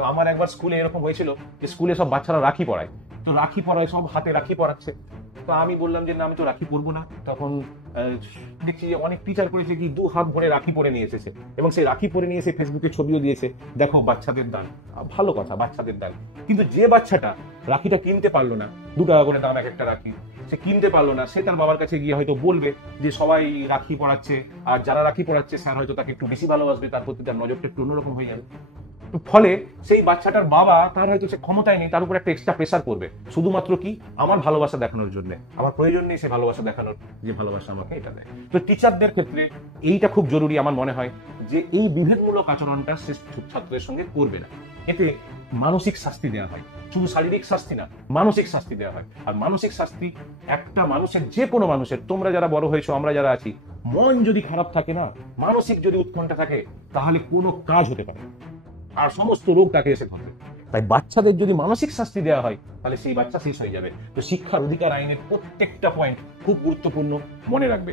তো আমার একবার স্কুলে এরকম হয়েছিল যে স্কুলে সব বাচ্চারা রাখি পড়ায়, তো রাখি পড়ায়, সব হাতে রাখি পড়াচ্ছে। তো আমি বললাম যে না, আমি তো রাখি পরবো না। তখন দেখছি যে অনেক টিচার করেছে কি 2 হাত ভরে রাখি পরে নিয়ে এসেছে, এবং সেই রাখি পরে নিয়ে এসে ফেসবুকে ছবিও দিয়েছে, দেখো বাচ্চাদের দান। ভালো কথা, বাচ্চাদের দান। কিন্তু যে বাচ্চাটা রাখিটা কিনতে পারলো না, 2 টাকা করে দাম এক একটা রাখি, সে কিনতে পারলো না, সে তার বাবার কাছে গিয়ে হয়তো বলবে যে সবাই রাখি পড়াচ্ছে, আর যারা রাখি পড়াচ্ছে স্যার হয়তো তাকে একটু বেশি ভালোবাসবে, তার প্রতি তার নজরটা একটু অন্যরকম হয়ে যাবে। ফলে সেই বাচ্চাটার বাবা, তার হয়তো সে ক্ষমতায় নেই, তার উপর একটা এক্সট্রা প্রেসার করবে, শুধুমাত্র কি আমার ভালোবাসা দেখানোর জন্য। আমার প্রয়োজন নেই সে ভালোবাসা দেখানোর, যে ভালোবাসা আমাকে এটা দেয়। তো টিচারদের ক্ষেত্রে এইটা খুব জরুরি আমার মনে হয়, যে এই বিভেদমূলক আচরণটা সে ছাত্রদের সঙ্গে করবে না। এতে মানসিক শাস্তি দেওয়া হয়, শুধু শারীরিক শাস্তি না, মানসিক শাস্তি দেওয়া হয়। আর মানসিক শাস্তি একটা মানুষের, যে কোনো মানুষের, তোমরা যারা বড় হয়েছো, আমরা যারা আছি, মন যদি খারাপ থাকে না, মানসিক যদি উৎকণ্ঠা থাকে, তাহলে কোনো কাজ হতে পারে না, আর সমস্ত রোগ তাকে এসে ধরবে। তাই বাচ্চাদের যদি মানসিক শাস্তি দেওয়া হয়, তাহলে সেই বাচ্চা শেষ হয়ে যাবে। তো শিক্ষার অধিকার আইনের প্রত্যেকটা পয়েন্ট খুব গুরুত্বপূর্ণ, মনে রাখবে।